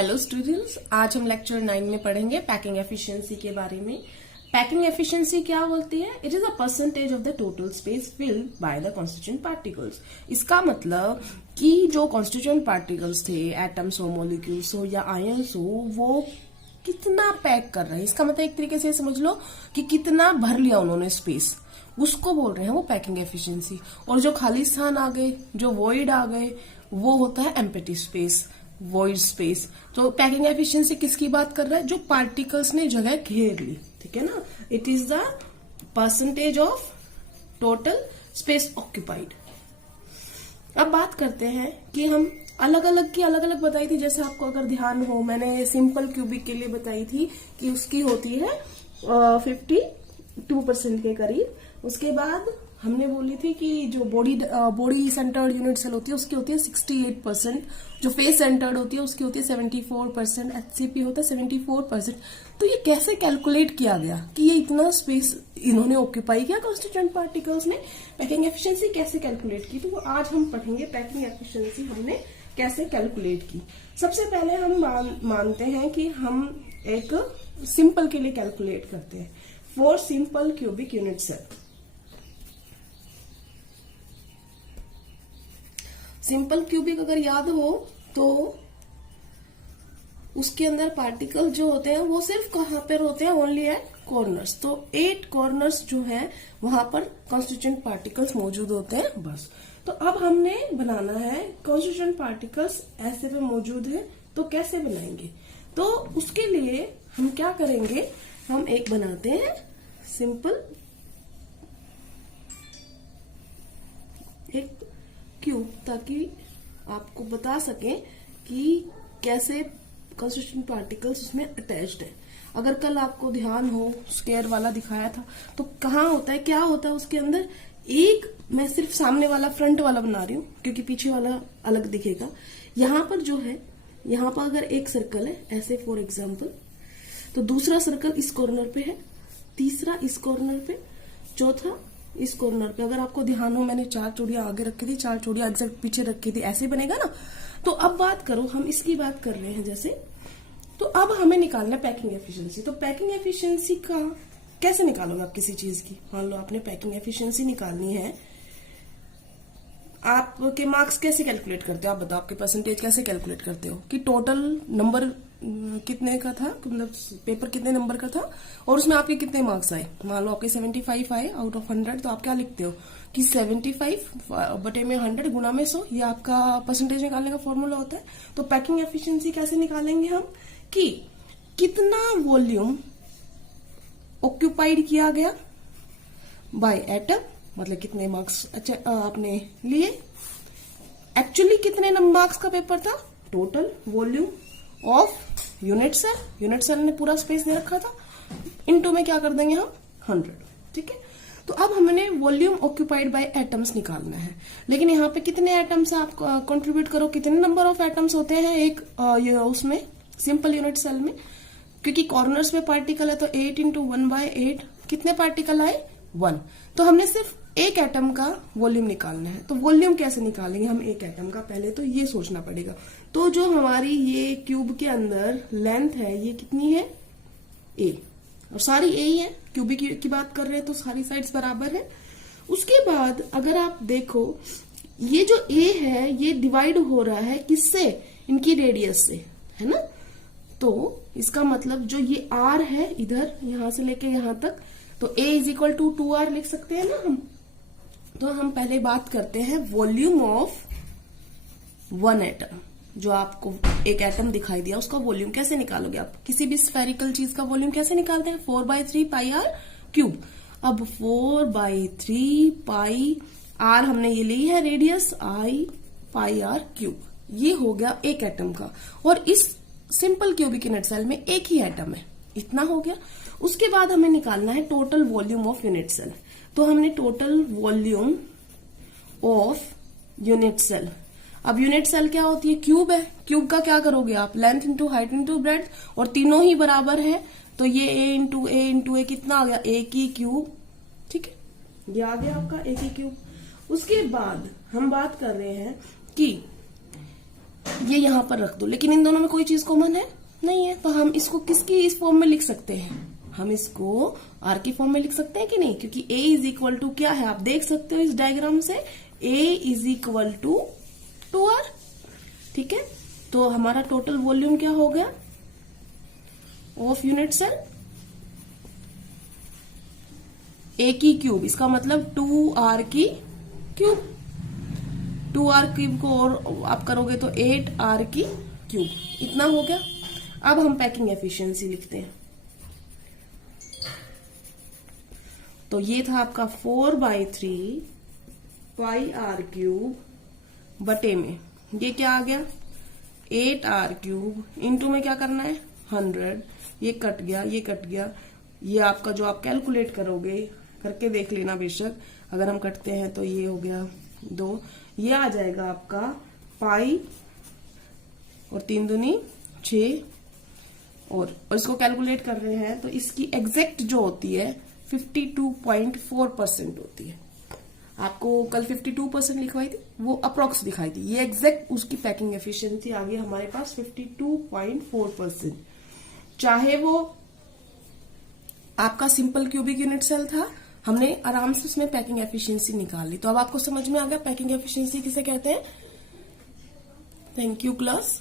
Hello students, आज हम lecture 9 में पढ़ेंगे पैकिंग एफिशिएंसी के बारे में। पैकिंग एफिशिएंसी क्या बोलती है? It is a percentage of the total space filled by the constituent particles. इसका मतलब कि जो कॉन्स्टिट्यूएंट पार्टिकल्स थे, एटम्स हो, मॉलिक्यूल्स हो या आयंस हो, वो कितना पैक कर रहे हैं। इसका मतलब एक तरीके से समझ लो कि कितना भर लिया उन्होंने स्पेस, उसको बोल रहे हैं वो पैकिंग एफिशिएंसी। और जो खाली स्थान आ गए, जो वॉइड आ गए, वो होता है एम्प्टी स्पेस, वॉइड स्पेस। तो पैकिंग एफिशिएंसी किसकी बात कर रहा है? जो पार्टिकल्स ने जगह घेर ली, ठीक है ना। It is the percentage of total space occupied. अब बात करते हैं कि हम अलग अलग की अलग अलग बताई थी। जैसे आपको अगर ध्यान हो, मैंने सिंपल क्यूबिक के लिए बताई थी कि उसकी होती है 52% के करीब। उसके बाद हमने बोली थी कि जो बॉडी सेंटर्ड यूनिट सेल होती है उसकी होती है 68%, जो फेस सेंटर्ड होती है उसकी होती है 74%, एचसीपी होता है 74%। तो ये कैसे कैलकुलेट किया गया कि ये इतना स्पेस इन्होंने ऑक्यूपाई किया कॉन्स्टिट्यूएंट पार्टिकल्स ने? पैकिंग एफिशिएंसी कैसे कैलकुलेट की? तो आज हम पढ़ेंगे पैकिंग एफिशिएंसी हमने कैसे कैलकुलेट की। सबसे पहले हम मानते हैं कि हम एक सिंपल के लिए कैलकुलेट करते हैं। For simple cubic unit cell, simple cubic अगर याद हो तो उसके अंदर पार्टिकल जो होते हैं वो सिर्फ कहां पर होते हैं? Only at corners. तो 8 कॉर्नर्स जो है वहां पर कॉन्स्टिट्यूएंट पार्टिकल्स मौजूद होते हैं, बस। तो अब हमने बनाना है कॉन्स्टिट्यूएंट पार्टिकल्स ऐसे पे मौजूद है, तो कैसे बनाएंगे? तो उसके लिए हम क्या करेंगे, हम एक बनाते हैं सिंपल एक क्यूब, ताकि आपको बता सकें कि कैसे कॉन्स्टिट्यूएंट पार्टिकल्स उसमें अटैच्ड है। अगर कल आपको ध्यान हो, स्क्वायर वाला दिखाया था, तो कहाँ होता है, क्या होता है उसके अंदर? एक, मैं सिर्फ सामने वाला फ्रंट वाला बना रही हूँ क्योंकि पीछे वाला अलग दिखेगा। यहाँ पर जो है, यहाँ पर अगर एक सर्कल है ऐसे फॉर एग्जाम्पल, तो दूसरा सर्कल इस कॉर्नर पे है, तीसरा इस कॉर्नर पे, चौथा इस कॉर्नर पे। अगर आपको ध्यान हो, मैंने 4 चूड़ियां आगे रखी थी, 4 चूड़ियां एग्जैक्ट पीछे रखी थी, ऐसे बनेगा ना। तो अब बात करो, हम इसकी बात कर रहे हैं जैसे। तो अब हमें निकालना है पैकिंग एफिशिएंसी। तो पैकिंग एफिशिएंसी का कैसे निकालोगे आप किसी चीज की? मान लो आपने पैकिंग एफिशिएंसी निकालनी है, आपके मार्क्स कैसे कैलकुलेट करते हो? आप बताओ, आपके परसेंटेज कैसे कैलकुलेट करते हो कि टोटल नंबर कितने का था, मतलब पेपर कितने नंबर का था और उसमें आपके कितने मार्क्स आए? मान लो आपके 75 आए आउट ऑफ 100, तो आप क्या लिखते हो कि 75 बटे में 100 गुना में 100, ये आपका परसेंटेज निकालने का फॉर्मूला होता है। तो पैकिंग एफिशिएंसी कैसे निकालेंगे हम कि कितना वॉल्यूम ऑक्यूपाइड किया गया बाय एटम, मतलब कितने मार्क्स आपने लिए, एक्चुअली कितने मार्क्स का पेपर था, total volume of unit cell, unit cell ने पूरा स्पेस दे रखा था, इनटू में क्या कर देंगे हम 100, ठीक है। तो अब हमने वॉल्यूम ऑक्यूपाइड बाय एटम्स निकालना है, लेकिन यहाँ पे कितने एटम्स आप कंट्रीब्यूट करो, कितने नंबर ऑफ एटम्स होते हैं एक उसमें सिंपल यूनिट सेल में, क्योंकि कॉर्नर्स में पार्टिकल है तो 8 इंटू 1/8, कितने पार्टिकल आए? 1। तो हमने सिर्फ एक एटम का वॉल्यूम निकालना है। तो वॉल्यूम कैसे निकालेंगे हम एक एटम का? पहले तो ये सोचना पड़ेगा। तो जो हमारी ये क्यूब के अंदर लेंथ है, ये कितनी है? a, और सारी a ही है, क्यूबिक की बात कर रहे हैं तो सारी साइड्स बराबर है। उसके बाद अगर आप देखो, ये जो a है ये डिवाइड हो रहा है किससे? इनकी रेडियस से, है ना। तो इसका मतलब जो ये r है इधर, यहां से लेके यहां तक, तो a is equal to 2r लिख सकते हैं ना हम। तो हम पहले बात करते हैं वॉल्यूम ऑफ 1 एटम। जो आपको एक एटम दिखाई दिया उसका वॉल्यूम कैसे निकालोगे आप? किसी भी स्फेरिकल चीज का वॉल्यूम कैसे निकालते हैं? 4/3 पाई आर क्यूब। अब 4/3 पाई आर हमने ये ली है रेडियस, आई पाई आर क्यूब। ये हो गया एक एटम का, और इस सिंपल क्यूबिक यूनिट सेल में एक ही एटम है, इतना हो गया। उसके बाद हमें निकालना है total volume of unit cell. तो हमने total volume of unit cell, अब यूनिट सेल क्या होती है? क्यूब है। क्यूब का क्या करोगे आप? Length into height into breadth, और तीनों ही बराबर है, तो ये a इंटू ए कितना आ गया? a की क्यूब, ठीक है, ये आ गया आपका a की क्यूब। उसके बाद हम बात कर रहे हैं कि ये यहां पर रख दो, लेकिन इन दोनों में कोई चीज कॉमन है नहीं है, तो हम इसको किसकी इस फॉर्म में लिख सकते हैं, हम इसको आर की फॉर्म में लिख सकते हैं कि नहीं, क्योंकि ए इज इक्वल टू क्या है, आप देख सकते हो इस डायग्राम से, ए इज इक्वल टू आर। ठीक है, तो हमारा टोटल वॉल्यूम क्या हो गया ऑफ यूनिट सेल, ए की क्यूब, इसका मतलब 2r की क्यूब, 2r क्यूब को और आप करोगे तो 8r की क्यूब, इतना हो गया। अब हम पैकिंग एफिशिएंसी लिखते हैं, तो ये था आपका 4/3 पाई आर क्यूब बटे में ये क्या आ गया 8r क्यूब, इंटू में क्या करना है 100, ये कट गया, ये कट गया, ये आपका जो आप कैलकुलेट करोगे करके देख लेना बेशक, अगर हम करते हैं तो ये हो गया 2, ये आ जाएगा आपका पाई और 3 दूनी 6, और इसको कैलकुलेट कर रहे हैं तो इसकी एग्जैक्ट जो होती है 52.4% होती है। आपको कल 52% लिखवाई थी, वो अप्रोक्स दिखाई थी, ये एग्जैक्ट उसकी पैकिंग एफिशिएंसी आ गई हमारे पास 52.4%। चाहे वो आपका सिंपल क्यूबिक यूनिट सेल था, हमने आराम से उसमें पैकिंग एफिशिएंसी निकाल ली। तो अब आपको समझ में आ गया पैकिंग एफिशिएंसी किसे कहते हैं। Thank you class.